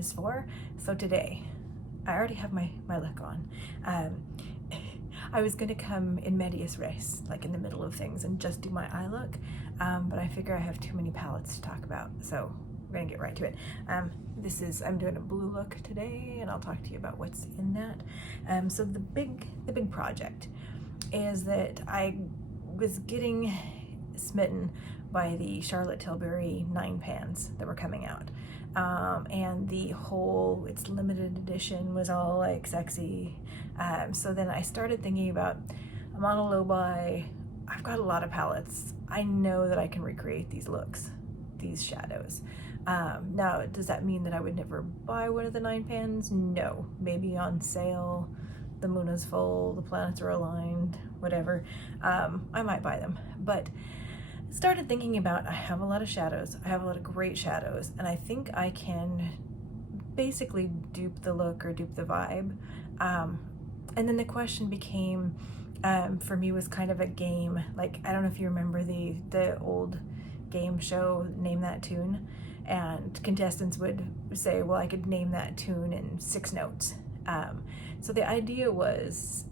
is for. So today, I already have my look on. I was gonna come in medias res, like in the middle of things, and just do my eye look, but I figure I have too many palettes to talk about, so we're gonna get right to it. I'm doing a blue look today, and I'll talk to you about what's in that. So the big project is that I was getting smitten by the Charlotte Tilbury 9 pans that were coming out. And the whole it's limited edition was all like sexy. So then I started thinking about, I'm on a low buy, I've got a lot of palettes, I know that I can recreate these looks, these shadows. Now, does that mean that I would never buy one of the 9 pans? No. Maybe on sale, the moon is full, the planets are aligned, whatever, I might buy them. But started thinking about, I have a lot of shadows, I have a lot of great shadows, and I think I can basically dupe the look or dupe the vibe. And then the question became, for me, was kind of a game. Like, I don't know if you remember the old game show, Name That Tune, and contestants would say, well, I could name that tune in 6 notes. So the idea was,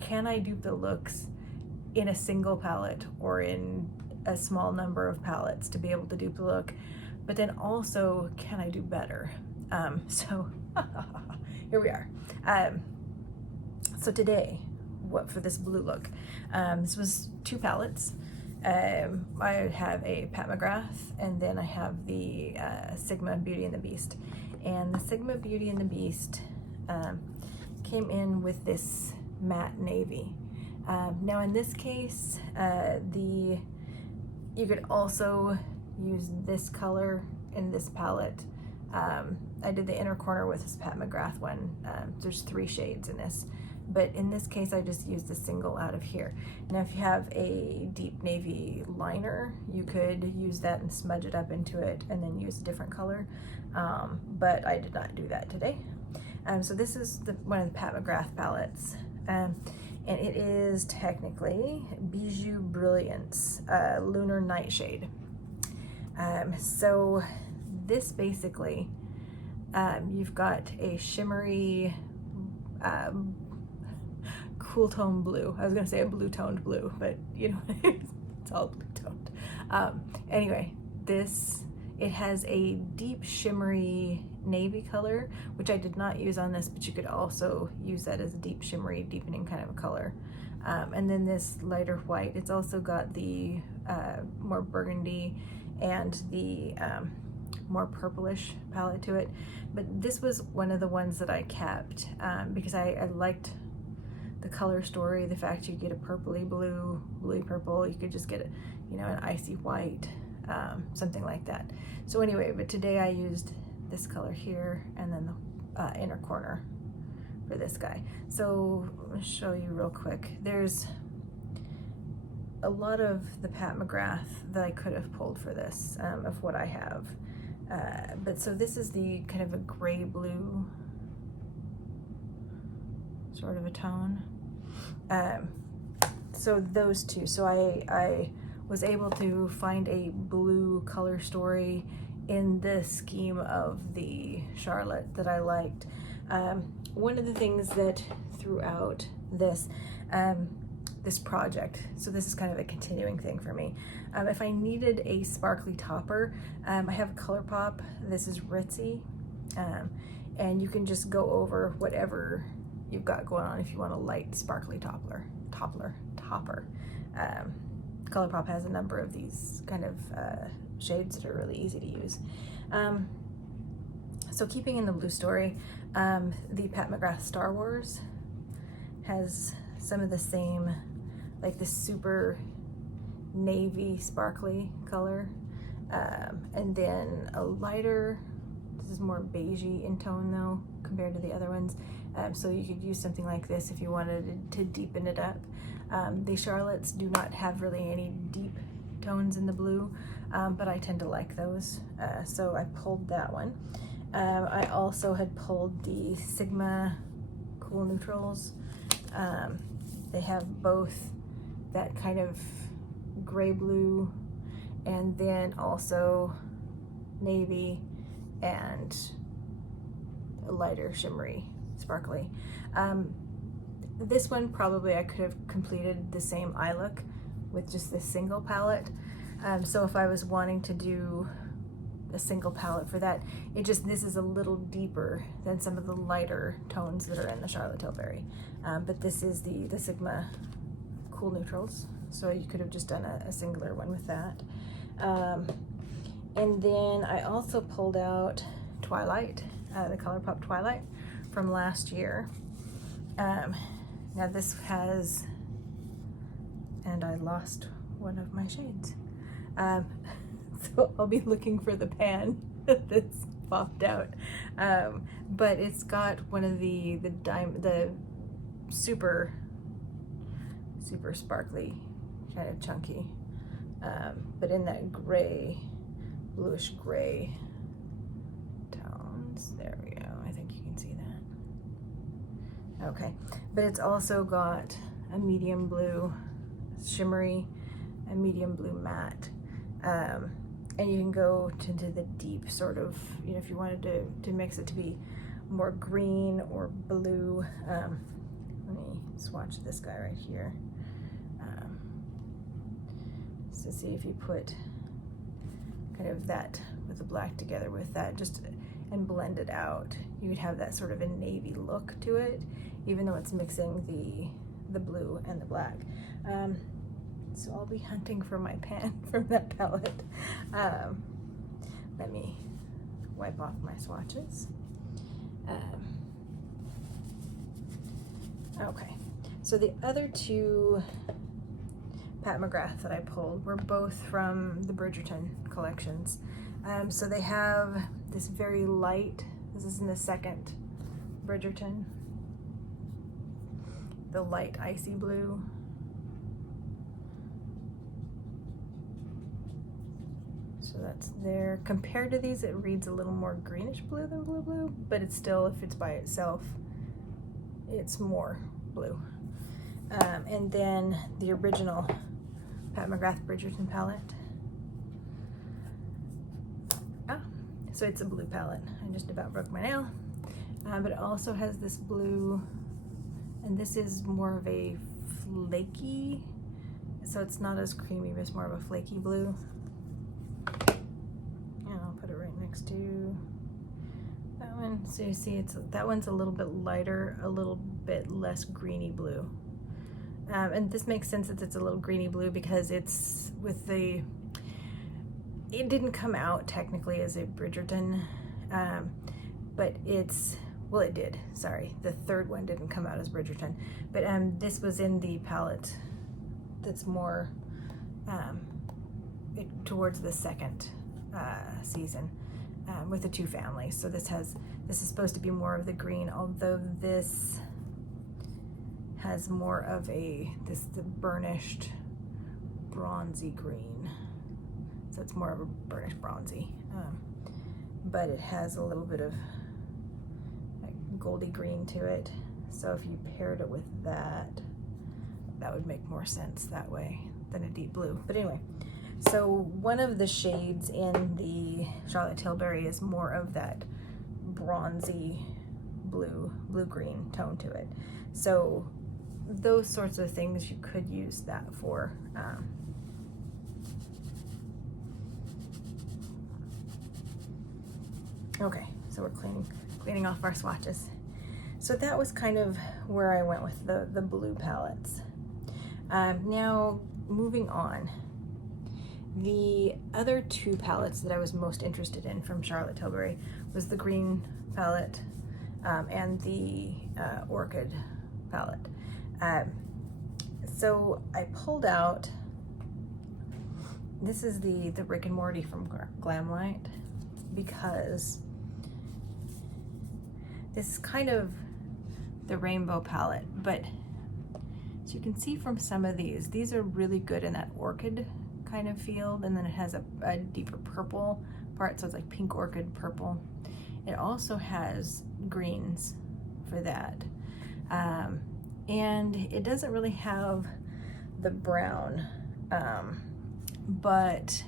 can I dupe the looks in a single palette or in a small number of palettes to be able to dupe the look, but then also, can I do better? So here we are. So today, for this blue look, this was 2 palettes. I have a Pat McGrath, and then I have the Sigma Beauty and the Beast. And the Sigma Beauty and the Beast came in with this matte navy. Now in this case, you could also use this color in this palette. I did the inner corner with this Pat McGrath one. There's 3 shades in this, but in this case I just used a single out of here. Now if you have a deep navy liner, you could use that and smudge it up into it and then use a different color, but I did not do that today. So this is one of the Pat McGrath palettes, and it is technically Bijou Brilliance Lunar Nightshade. So this basically, you've got a shimmery cool tone blue. I was gonna say a blue toned blue, but you know, it's all blue toned. Anyway, it has a deep shimmery navy color, which I did not use on this, but you could also use that as a deep shimmery deepening kind of a color. And then this lighter white, it's also got the more burgundy and the more purplish palette to it. But this was one of the ones that I kept because I liked the color story, the fact you get a purpley blue, bluey purple, you could just get a, you know, an icy white, something like that. So anyway, but today I used this color here and then the inner corner for this guy. So I'll show you real quick. There's a lot of the Pat McGrath that I could have pulled for this, of what I have. But so this is the kind of a gray blue sort of a tone. So those 2. So I was able to find a blue color story in the scheme of the Charlotte that I liked. One of the things that throughout this project, so this is kind of a continuing thing for me, if I needed a sparkly topper, I have ColourPop. This is Ritzy, and you can just go over whatever you've got going on if you want a light sparkly topper. ColourPop has a number of these kind of shades that are really easy to use. So keeping in the blue story, the Pat McGrath Star Wars has some of the same, like this super navy sparkly color, and then a lighter, this is more beigey in tone though compared to the other ones, so you could use something like this if you wanted to deepen it up. The Charlottes do not have really any deep tones in the blue, but I tend to like those, so I pulled that one. I also had pulled the Sigma Cool Neutrals. They have both that kind of gray blue and then also navy and lighter, shimmery, sparkly. This one probably I could have completed the same eye look with just this single palette. So if I was wanting to do a single palette for that, this is a little deeper than some of the lighter tones that are in the Charlotte Tilbury. But this is the Sigma Cool Neutrals, so you could have just done a singular one with that. And then I also pulled out Twilight, the ColourPop Twilight from last year. Now this has, and I lost one of my shades. So I'll be looking for the pan that's popped out. But it's got one of the super sparkly, kind of chunky, but in that gray, bluish gray tones. There we go. I think you can see that. Okay, but it's also got a medium blue shimmery, a medium blue matte, and you can go into the deep sort of, you know, if you wanted to mix it to be more green or blue. Let me swatch this guy right here. So see if you put kind of that with the black together with that, just and blend it out, you would have that sort of a navy look to it, even though it's mixing the blue and the black. So I'll be hunting for my pan from that palette. Let me wipe off my swatches. Okay, so the other two Pat McGrath that I pulled were both from the Bridgerton collections. So they have this very light, this is in the second Bridgerton, the light icy blue. So that's there. Compared to these, it reads a little more greenish blue than blue, but it's still, if it's by itself, it's more blue. And then the original Pat McGrath Bridgerton palette. So it's a blue palette. I just about broke my nail. But it also has this blue, and this is more of a flaky, so it's not as creamy, but it's more of a flaky blue. And I'll put it right next to that one. So you see, that one's a little bit lighter, a little bit less greeny blue. And this makes sense that it's a little greeny blue because it's with it didn't come out technically as a Bridgerton, but well, it did, sorry. The third one didn't come out as Bridgerton, but this was in the palette that's more towards the second season with the two families. So this is supposed to be more of the green, although this has more of the burnished bronzy green. So it's more of a burnished bronzy, but it has a little bit of like goldy green to it. So if you paired it with that would make more sense that way than a deep blue. But anyway, so one of the shades in the Charlotte Tilbury is more of that bronzy blue-green tone to it. So those sorts of things you could use that for. Okay, so we're cleaning off our swatches. So that was kind of where I went with the blue palettes. Now moving on, the other two palettes that I was most interested in from Charlotte Tilbury was the green palette and the orchid palette. So I pulled out, this is the Rick and Morty from Glamlight, because this is kind of the rainbow palette, but as you can see from some of these are really good in that orchid kind of field, and then it has a deeper purple part, so it's like pink orchid purple. It also has greens for that. And it doesn't really have the brown, but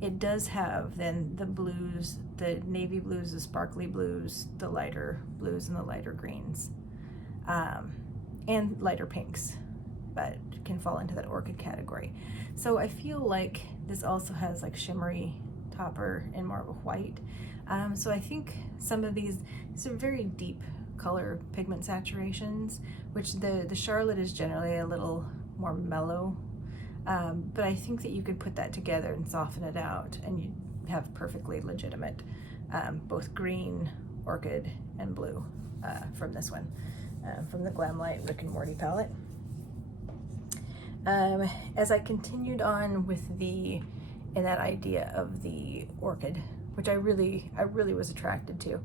it does have then the blues the navy blues, the sparkly blues, the lighter blues, and the lighter greens, and lighter pinks, but can fall into that orchid category. So I feel like this also has like shimmery topper and more of a white. So I think some of these are very deep color pigment saturations, which the Charlotte is generally a little more mellow. But I think that you could put that together and soften it out, and you have perfectly legitimate both green, orchid, and blue from this one, from the Glamlight Rick and Morty palette. As I continued on with in that idea of the orchid, which I really was attracted to,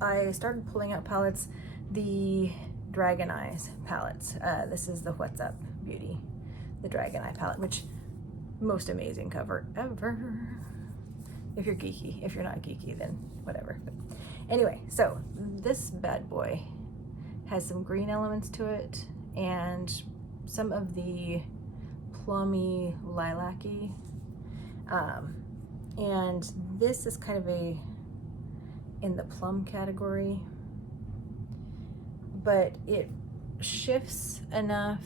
I started pulling out palettes, the Dragon Eyes palettes. This is the What's Up Beauty, the Dragon Eye palette, which most amazing cover ever. If you're geeky. If you're not geeky, then whatever. But anyway, so this bad boy has some green elements to it and some of the plummy lilac-y. And this is kind of in the plum category, but it shifts enough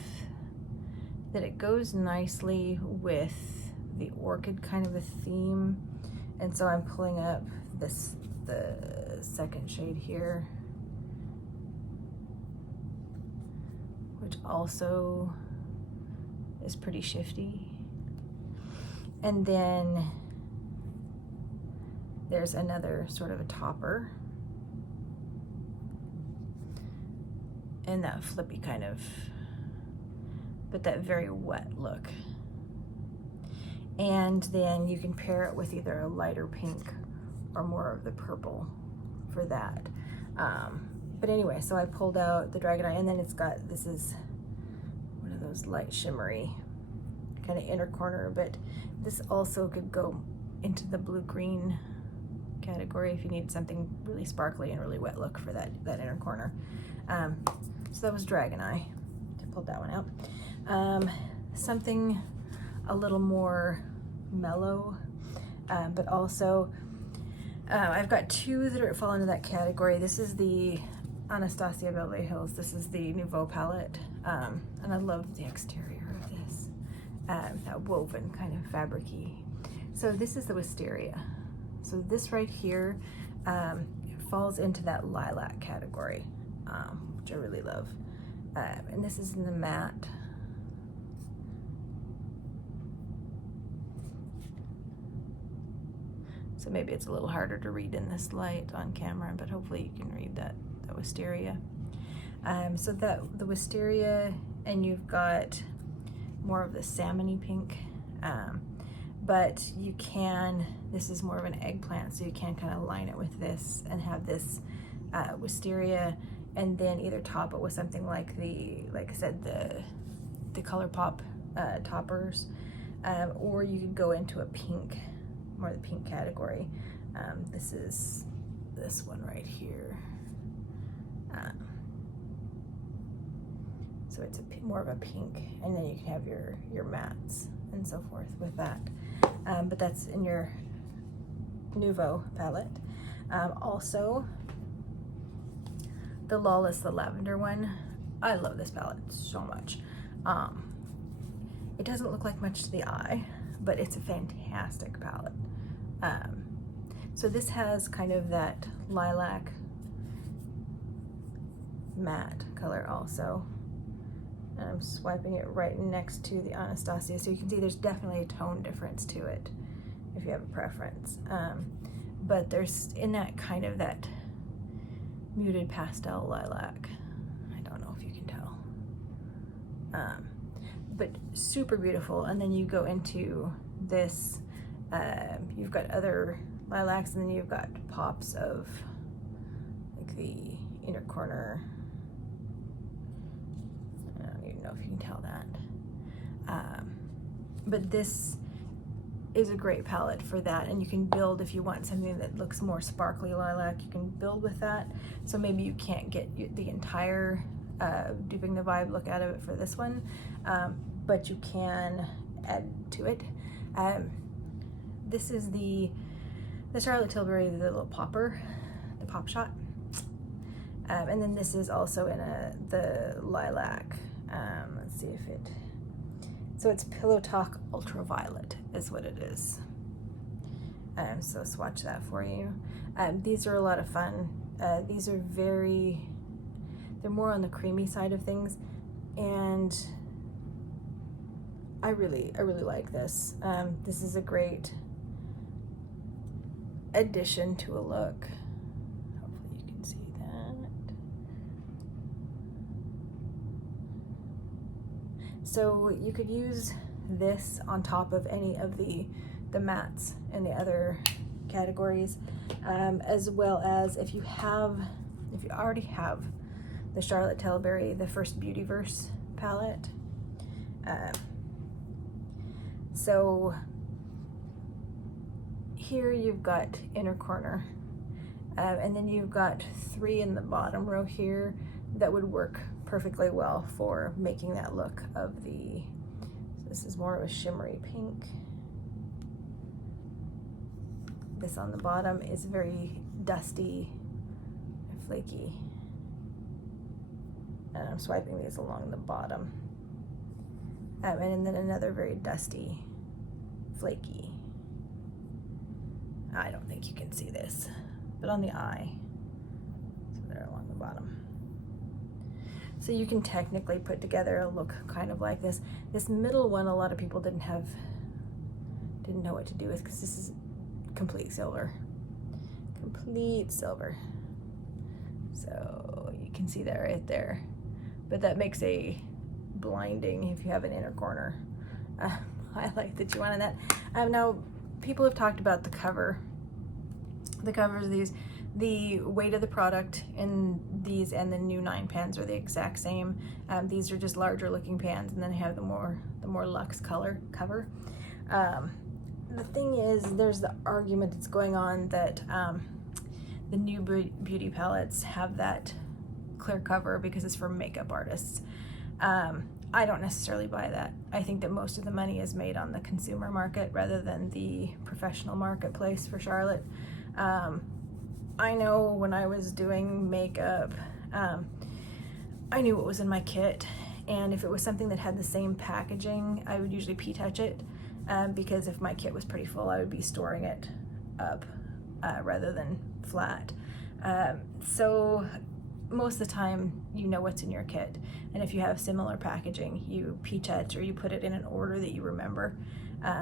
that it goes nicely with the orchid kind of a theme. And so I'm pulling up the second shade here, which also is pretty shifty. And then there's another sort of a topper and that flippy kind of, but that very wet look. And then you can pair it with either a lighter pink or more of the purple for that. But anyway, so I pulled out the Dragon Eye, and then this is one of those light shimmery kind of inner corner, but this also could go into the blue-green category if you need something really sparkly and really wet look for that inner corner. So that was Dragon Eye. I pulled that one out. Something a little more mellow, but also I've got two that fall into that category. This is the Anastasia Beverly Hills. This is the Nouveau palette, and I love the exterior of this, that woven kind of fabric-y. So this is the Wisteria. So this right here falls into that lilac category, which I really love. And this is in the matte. So maybe it's a little harder to read in this light on camera, but hopefully you can read that Wisteria. So the Wisteria, and you've got more of the salmony pink, but you can, this is more of an eggplant, so you can kind of line it with this and have this Wisteria, and then either top it with something like like I said, the ColourPop toppers, or you could go into a pink, more the pink category. This is this one right here. So it's more of a pink, and then you can have your mattes and so forth with that. But that's in your Nouveau palette. Also, the Lawless, the lavender one. I love this palette so much. It doesn't look like much to the eye, but it's a fantastic palette. So this has kind of that lilac matte color also. And I'm swiping it right next to the Anastasia, so you can see there's definitely a tone difference to it if you have a preference. But there's in that kind of that muted pastel lilac. I don't know if you can tell. But super beautiful. And then you go into this, you've got other lilacs, and then you've got pops of like the inner corner. I don't even know if you can tell that. But this is a great palette for that, and you can build if you want something that looks more sparkly lilac, you can build with that. So maybe you can't get the entire Duping the Vibe look out of it for this one, but you can add to it. This is the the Charlotte Tilbury, the little popper, the pop shot. And then this is also in the lilac. Let's see if it, so it's Pillow Talk Ultraviolet is what it is. So swatch that for you. These are a lot of fun. These are they're more on the creamy side of things, and I really like this. This is a great addition to a look. Hopefully you can see that. So you could use this on top of any of the mattes in the other categories, as well as if you already have the Charlotte Tilbury, the first Beautyverse palette. So here you've got inner corner, and then you've got 3 in the bottom row here that would work perfectly well for making that look of so this is more of a shimmery pink. This on the bottom is very dusty and flaky. And I'm swiping these along the bottom. And then another very dusty, flaky. I don't think you can see this, but on the eye, so they're along the bottom. So you can technically put together a look kind of like this. This middle one, a lot of people didn't know what to do with, because this is complete silver. So you can see that right there. But that makes a blinding if you have an inner corner highlight that you want on that. Now, people have talked about the covers of these. The weight of the product in these and the new 9 pans are the exact same. These are just larger looking pans, and then they have the more luxe color cover. The thing is, there's the argument that's going on that the new beauty palettes have that clear cover because it's for makeup artists. I don't necessarily buy that. I think that most of the money is made on the consumer market rather than the professional marketplace for Charlotte. I know when I was doing makeup, I knew what was in my kit, and if it was something that had the same packaging, I would usually P-touch it, because if my kit was pretty full, I would be storing it up rather than flat. So most of the time, you know what's in your kit, and if you have similar packaging, you P-touch or you put it in an order that you remember,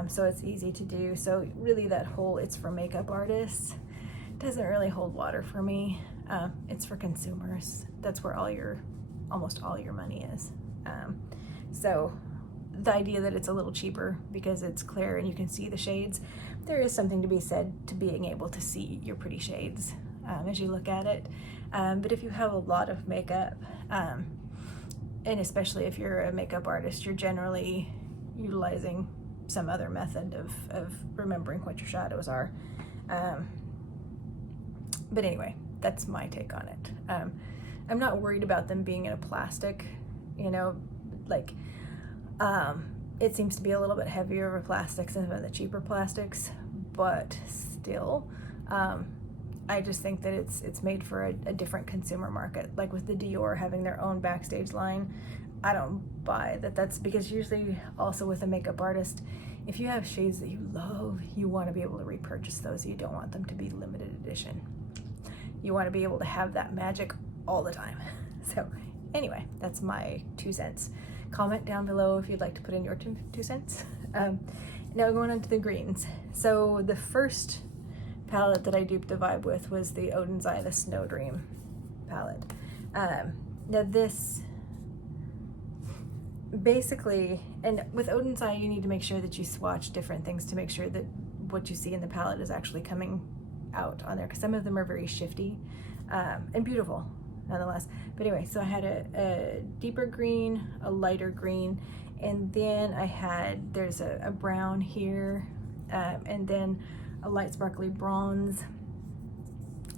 so it's easy to do. So really, that whole "it's for makeup artists" doesn't really hold water for me. It's for consumers. That's where almost all your money is. So the idea that it's a little cheaper because it's clear and you can see the shades, there is something to be said to being able to see your pretty shades as you look at it. But if you have a lot of makeup, and especially if you're a makeup artist, you're generally utilizing some other method of remembering what your shadows are. But anyway, that's my take on it. I'm not worried about them being in a plastic, like, it seems to be a little bit heavier of a plastic than some of the cheaper plastics, but still, I just think that it's made for a different consumer market. Like with the Dior having their own backstage line, I don't buy that. That's because usually also with a makeup artist, if you have shades that you love, you want to be able to repurchase those. You don't want them to be limited edition. You want to be able to have that magic all the time. So anyway, that's my 2 cents. Comment down below if you'd like to put in your 2 cents. Now going on to the greens. So the first palette that I duped the vibe with was the Odin's Eye, the Snow Dream palette. Now this, basically, and with Odin's Eye, you need to make sure that you swatch different things to make sure that what you see in the palette is actually coming out on there, because some of them are very shifty and beautiful nonetheless. But anyway, so I had a deeper green, a lighter green, and then there's a brown here, and then a light sparkly bronze,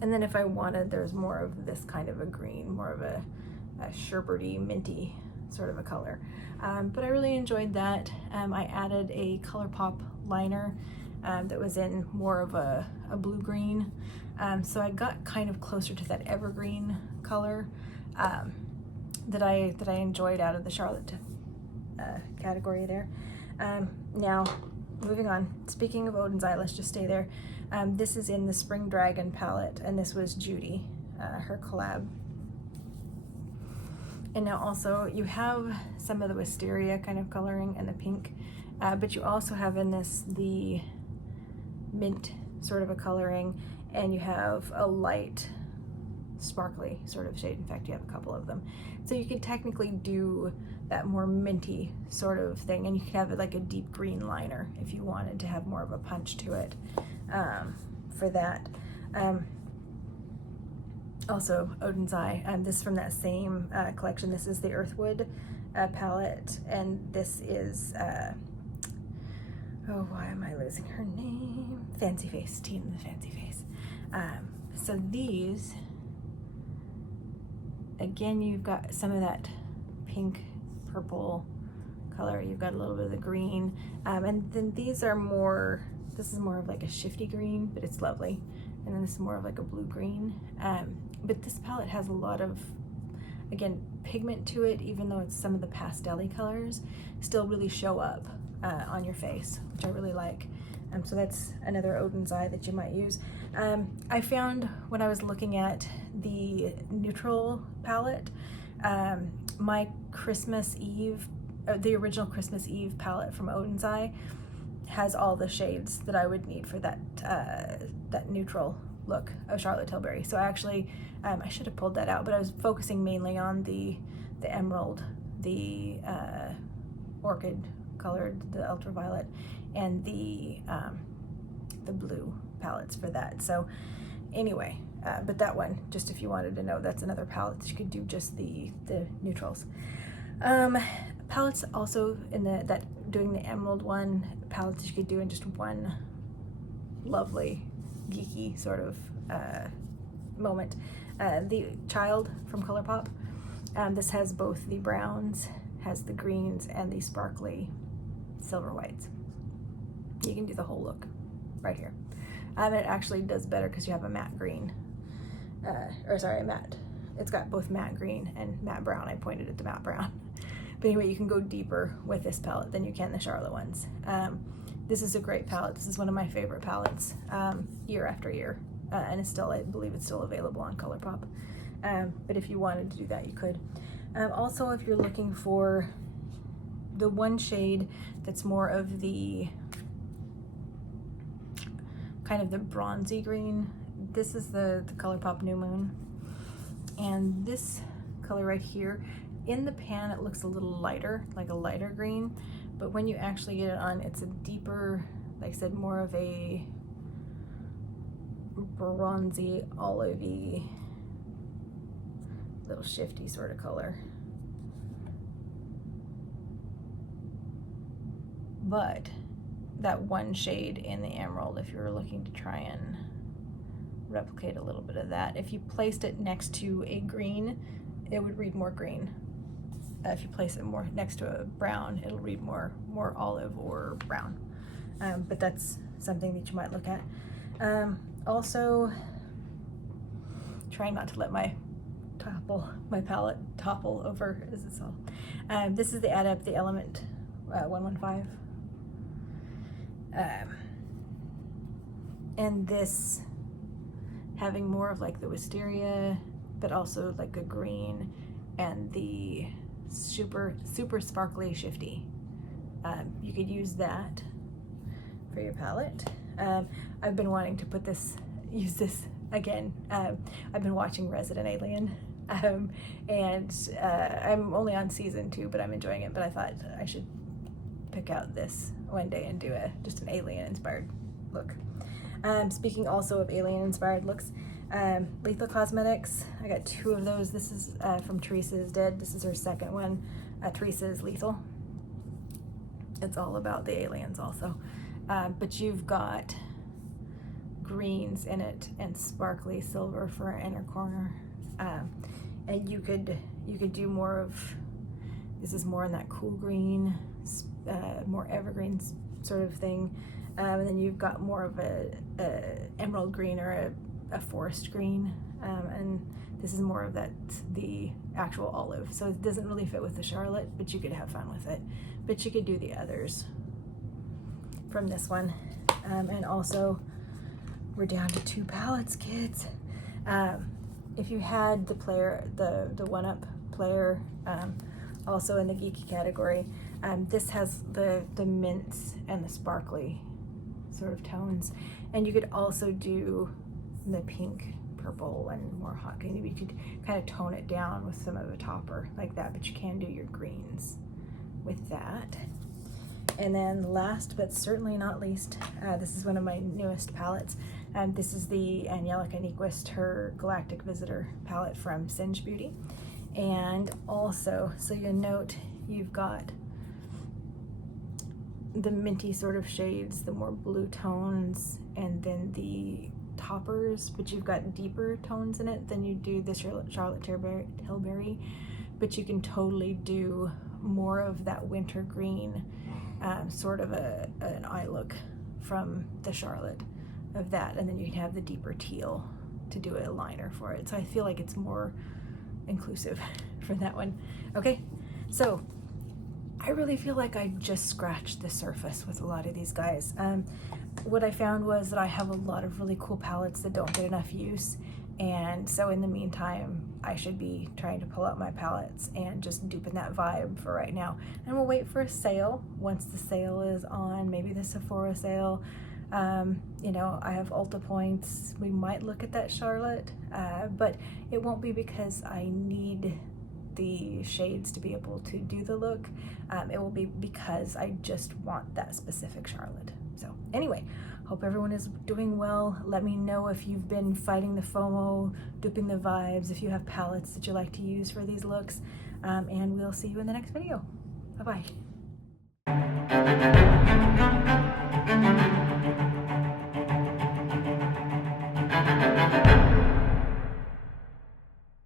and then if I wanted, there's more of this kind of a green, more of a sherbety, minty sort of a color. But I really enjoyed that. I added a ColourPop liner that was in more of a blue-green. So I got kind of closer to that evergreen color that I enjoyed out of the Charlotte category there. Now, moving on. Speaking of Odin's Eye, let's just stay there. This is in the Spring Dragon palette, and this was Judy, her collab. And now also you have some of the wisteria kind of coloring and the pink, but you also have in this the mint sort of a coloring, and you have a light sparkly sort of shade. In fact, you have a couple of them. So you could technically do that more minty sort of thing, and you could have it like a deep green liner if you wanted to have more of a punch to it for that. Also, Odin's Eye, this is from that same collection. This is the Earthwood palette, and this is, oh, why am I losing her name? Fancy Face, Teen the Fancy Face. So these, again, you've got some of that pink, purple color. You've got a little bit of the green, and then these are more, this is more of like a shifty green, but it's lovely. And then this is more of like a blue-green. But this palette has a lot of, again, pigment to it, even though it's some of the pastel-y colors still really show up on your face, which I really like. So that's another Odin's Eye that you might use. I found when I was looking at the neutral palette, my Christmas Eve, the original Christmas Eve palette from Odin's Eye has all the shades that I would need for that that neutral look of Charlotte Tilbury. So I actually, I should have pulled that out, but I was focusing mainly on the emerald, the orchid colored, the ultraviolet, and the blue palettes for that. So anyway, but that one, just if you wanted to know, that's another palette that you could do just the neutrals. Palettes also in doing the emerald one, palettes you could do in just one lovely geeky sort of moment. The Child from ColourPop, this has both the browns, has the greens, and the sparkly silver whites. You can do the whole look right here. It actually does better because you have a matte green, matte. It's got both matte green and matte brown. I pointed at the matte brown. But anyway, you can go deeper with this palette than you can the Charlotte ones. This is a great palette. This is one of my favorite palettes year after year. And it's still, I believe it's still available on ColourPop. But if you wanted to do that, you could. Also, if you're looking for the one shade that's more of the kind of the bronzy green, this is the ColourPop New Moon. And this color right here, in the pan it looks a little lighter, like a lighter green, but when you actually get it on, it's a deeper, like I said, more of a bronzy, olivey, little shifty sort of color. But that one shade in the emerald, if you were looking to try and replicate a little bit of that, if you placed it next to a green, it would read more green. If you place it more next to a brown, it'll read more olive or brown. But that's something that you might look at. Also, trying not to let my palette topple over as it's all. This is the Adept, the Element 115. And this having more of like the wisteria, but also like a green and the super sparkly shifty. You could use that for your palette. I've been wanting to use this again. I've been watching Resident Alien, and I'm only on season 2, but I'm enjoying it. But I thought I should pick out this one day and do just an alien inspired look. Speaking also of alien inspired looks, Lethal Cosmetics, I got 2 of those. This is from Teresa's Dead. This is her second one. Teresa's Lethal. It's all about the aliens also. But you've got greens in it and sparkly silver for an inner corner. And you could do more of, this is more in that cool green, more evergreen sort of thing. And then you've got more of a emerald green or a forest green, and this is more of the actual olive. So it doesn't really fit with the Charlotte, but you could have fun with it. But you could do the others from this one. And also, we're down to 2 palettes, kids. If you had the player, the 1-Up player, also in the geeky category, this has the mints and the sparkly sort of tones, and you could also do the pink, purple, and more hot green. You could kind of tone it down with some of a topper like that, but you can do your greens with that. And then last but certainly not least, this is one of my newest palettes. This is the Angelica Nyquist, her Galactic Visitor palette from Singe Beauty. And also, so you'll note you've got the minty sort of shades, the more blue tones, and then the toppers, but you've got deeper tones in it than you do this Charlotte Tilbury, but you can totally do more of that winter green, sort of an eye look from the Charlotte of that, and then you can have the deeper teal to do a liner for it. So I feel like it's more inclusive for that one. Okay, so I really feel like I just scratched the surface with a lot of these guys. What I found was that I have a lot of really cool palettes that don't get enough use, and so in the meantime I should be trying to pull out my palettes and just duping that vibe for right now, and we'll wait for a sale. Once the sale is on, maybe the Sephora sale, you know, I have Ulta points, we might look at that Charlotte, but it won't be because I need the shades to be able to do the look. It will be because I just want that specific Charlotte. So anyway, hope everyone is doing well. Let me know if you've been fighting the FOMO, duping the vibes, if you have palettes that you like to use for these looks, and we'll see you in the next video. Bye-bye.